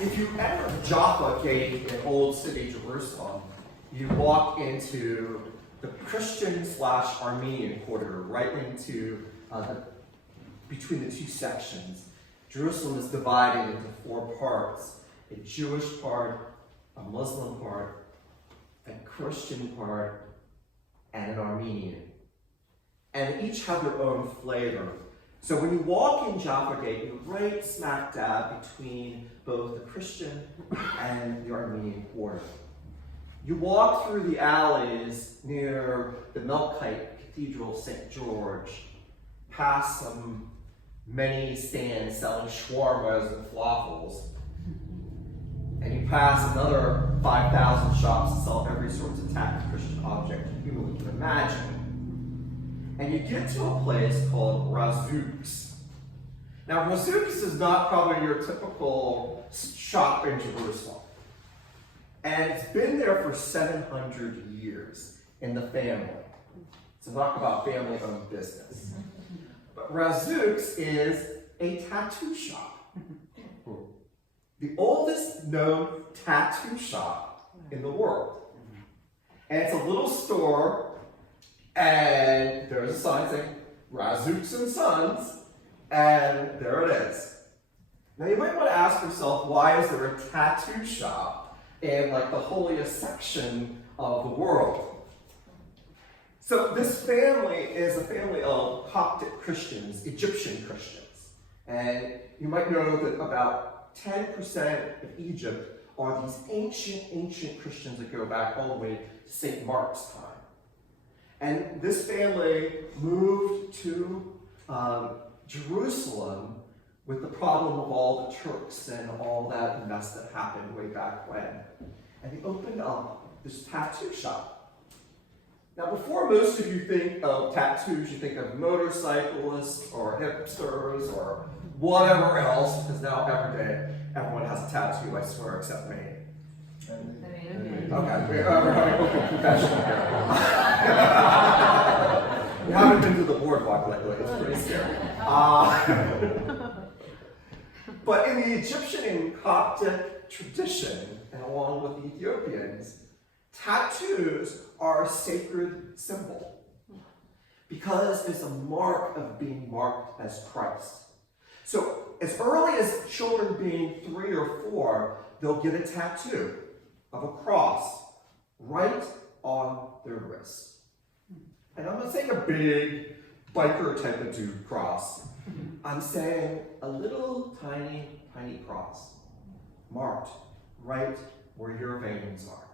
If you enter Jaffa Gate in Old City, Jerusalem, you walk into the Christian/Armenian quarter, right into between the two sections. Jerusalem is divided into 4 parts: a Jewish part, a Muslim part, a Christian part, and an Armenian. And each have their own flavor. So when you walk in Jaffa Gate, you're right smack dab between both the Christian and the Armenian quarter. You walk through the alleys near the Melkite Cathedral St. George, past many stands selling shawarmas and falafels, and you pass another 5,000 shops that sell every sort of tacky Christian object you humanly can imagine. And you get to a place called Razuk's. Now, Razuk's is not probably your typical shop in Jerusalem. And it's been there for 700 years in the family. So talk about family-owned business. But Razuk's is a tattoo shop. The oldest known tattoo shop in the world. And it's a little store, and there's a sign saying Razuk's and Sons, and there it is. Now you might want to ask yourself, why is there a tattoo shop in like the holiest section of the world? So this family is a family of Coptic Christians, Egyptian Christians. And you might know that about 10% of Egypt are these ancient Christians that go back all the way to St. Mark's time. And this family moved to Jerusalem with the problem of all the Turks and all that mess that happened way back when. And they opened up this tattoo shop. Now, before most of you think of tattoos, you think of motorcyclists or hipsters or whatever else, because now every day everyone has a tattoo, I swear, except me. Okay, we're having open confession here. We haven't been to the boardwalk lately, it's pretty scary. But in the Egyptian and Coptic tradition, and along with the Ethiopians, tattoos are a sacred symbol because it's a mark of being marked as Christ. So as early as children being 3 or 4, they'll get a tattoo of a cross right on their wrist. And I'm not saying a big biker type of dude cross. I'm saying a little tiny cross marked right where your veins are.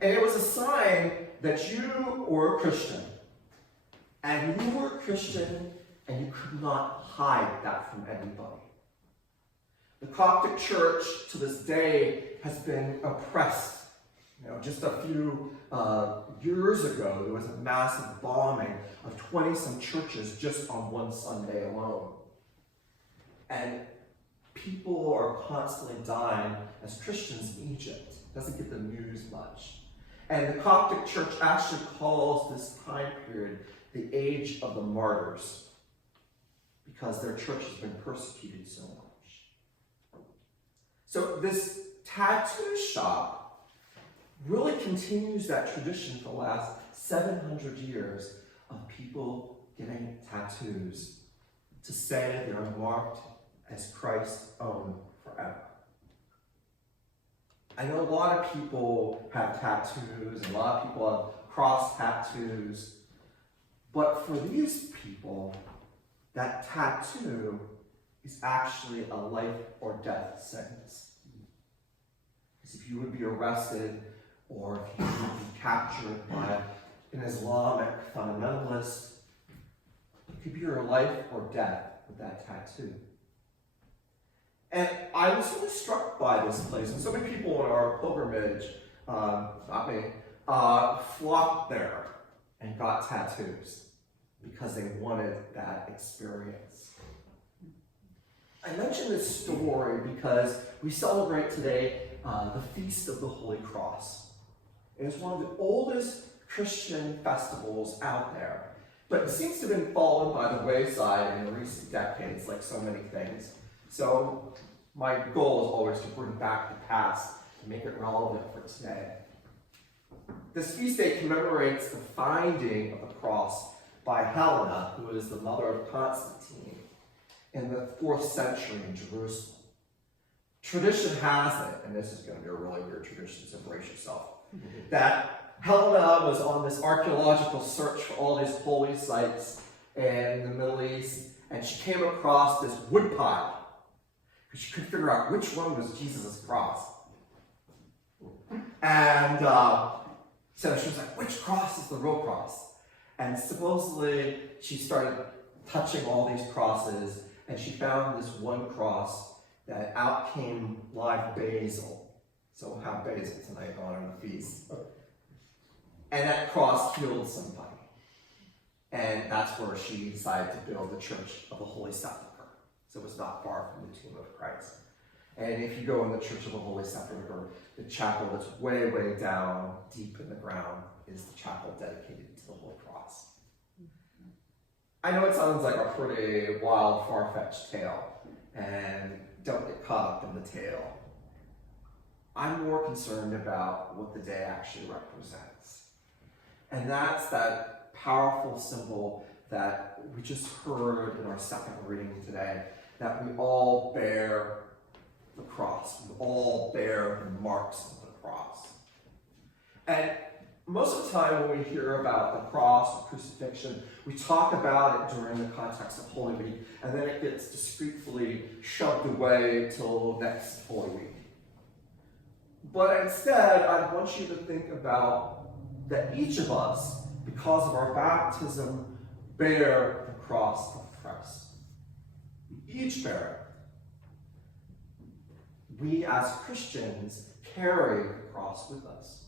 And it was a sign that you were a Christian. And you were a Christian, and you could not hide that from anybody. The Coptic Church to this day has been oppressed. Just a few years ago, there was a massive bombing of 20-some churches just on one Sunday alone. And people are constantly dying as Christians in Egypt. It doesn't get the news much. And the Coptic Church actually calls this time period the Age of the Martyrs, because their church has been persecuted so much. So this tattoo shop really continues that tradition for the last 700 years of people getting tattoos to say they're marked as Christ's own forever. I know a lot of people have tattoos, and a lot of people have cross tattoos, but for these people, that tattoo is actually a life or death sentence. Because if you would be arrested, or if you would be captured by an Islamic fundamentalist, it could be your life or death with that tattoo. And I was really struck by this place, and so many people on our pilgrimage, not me, flocked there and got tattoos because they wanted that experience. I mention this story because we celebrate today the Feast of the Holy Cross. It is one of the oldest Christian festivals out there, but it seems to have been fallen by the wayside in recent decades, like so many things. So My goal is always to bring back the past and make it relevant for today. This feast day commemorates the finding of the cross by Helena, who is the mother of Constantine, in the 4th century in Jerusalem. Tradition has it, and this is going to be a really weird tradition, so brace yourself, that Helena was on this archaeological search for all these holy sites in the Middle East, and she came across this woodpile, because she couldn't figure out which one was Jesus' cross. And so she was like, which cross is the real cross? And supposedly she started touching all these crosses, and she found this one cross that out came live basil. So we'll have basil tonight on the feast. And that cross healed somebody. And that's where she decided to build the Church of the Holy Sepulchre. So it was not far from the tomb of Christ. And if you go in the Church of the Holy Sepulchre, the chapel that's way, way down, deep in the ground, is the chapel dedicated to the Holy Cross. I know it sounds like a pretty wild, far-fetched tale, and don't get caught up in the tale. I'm more concerned about what the day actually represents. And that's that powerful symbol that we just heard in our second reading today, that we all bear the cross. We all bear the marks of the cross. And most of the time when we hear about the cross or crucifixion, we talk about it during the context of Holy Week, and then it gets discreetly shoved away till next Holy Week. But instead, I want you to think about that each of us, because of our baptism, bear the cross of Christ. We each bear it. We as Christians carry the cross with us.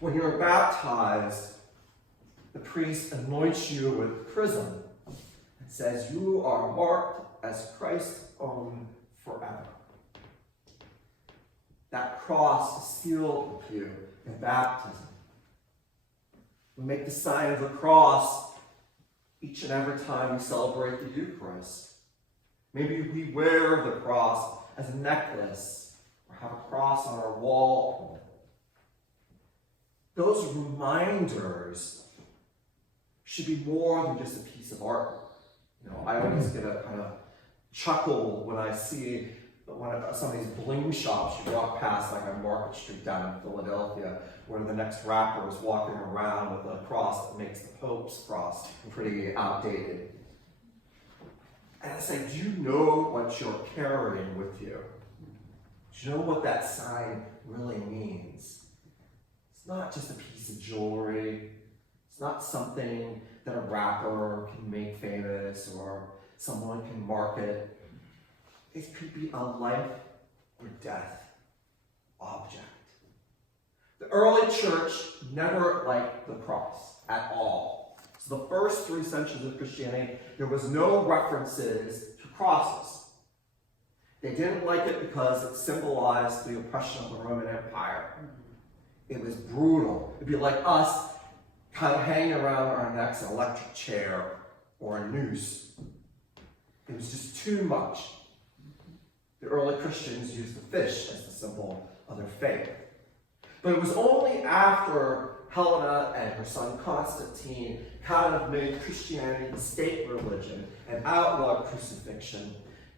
When you're baptized, the priest anoints you with chrism and says, you are marked as Christ's own forever. That cross is sealed with you in baptism. We make the sign of the cross each and every time we celebrate the Eucharist. Maybe we wear the cross as a necklace or have a cross on our wall. Those reminders should be more than just a piece of art. I always get a kind of chuckle when I see some of these bling shops you walk past, like on Market Street down in Philadelphia, where the next rapper is walking around with a cross that makes the Pope's cross pretty outdated. And I say, do you know what you're carrying with you? Do you know what that sign really means? It's not just a piece of jewelry. It's not something that a rapper can make famous or someone can market. It could be a life or death object. The early church never liked the cross at all. So the first 3 centuries of Christianity, there was no references to crosses. They didn't like it because it symbolized the oppression of the Roman Empire. It was brutal. It'd be like us kind of hanging around our necks an electric chair or a noose. It was just too much. The early Christians used the fish as the symbol of their faith. But it was only after Helena and her son Constantine kind of made Christianity the state religion and outlawed crucifixion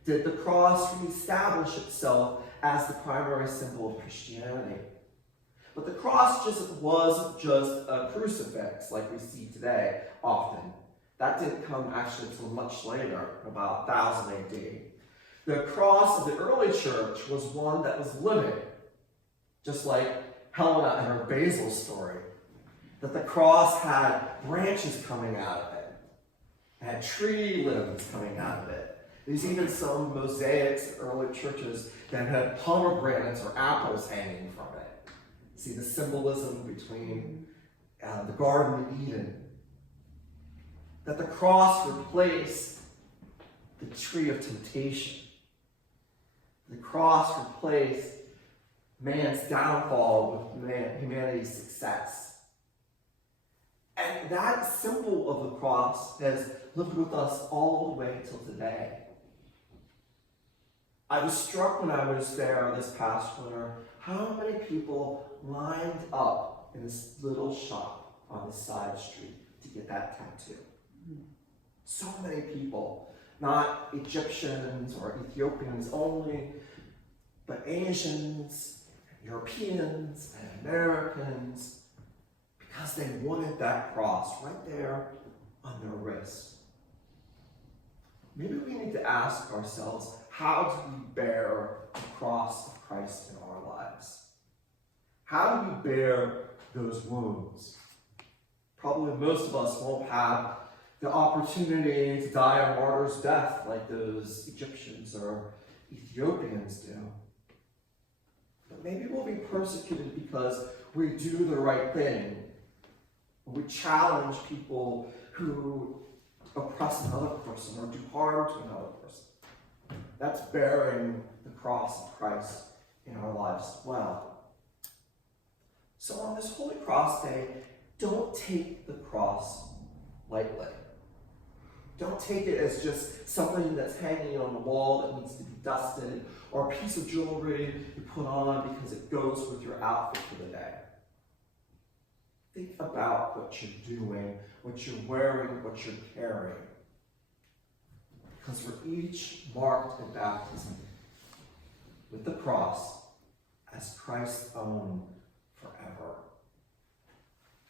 did the cross reestablish itself as the primary symbol of Christianity. But the cross wasn't just a crucifix like we see today often. That didn't come actually until much later, about 1000 AD. The cross of the early church was one that was living, just like Helena and her basil story. That the cross had branches coming out of it. It had tree limbs coming out of it. There's even some mosaics in early churches that had pomegranates or apples hanging from it. See the symbolism between the Garden of Eden. That the cross replaced the tree of temptation. The cross replaced man's downfall with humanity's success. And that symbol of the cross has lived with us all the way till today. I was struck when I was there this past winter how many people lined up in this little shop on the side street to get that tattoo. So many people, not Egyptians or Ethiopians only, but Asians, Europeans, and Americans, because they wanted that cross right there on their wrist. Maybe we need to ask ourselves, how do we bear the cross of Christ in our lives? How do we bear those wounds? Probably most of us won't have the opportunity to die a martyr's death like those Egyptians or Ethiopians do. But maybe we'll be persecuted because we do the right thing. We challenge people who oppress another person or do harm to another person. That's bearing the cross of Christ in our lives as well. So on this Holy Cross Day, don't take the cross lightly. Don't take it as just something that's hanging on the wall that needs to be dusted, or a piece of jewelry you put on because it goes with your outfit for the day. Think about what you're doing, what you're wearing, what you're carrying. Because we're each marked in baptism with the cross as Christ's own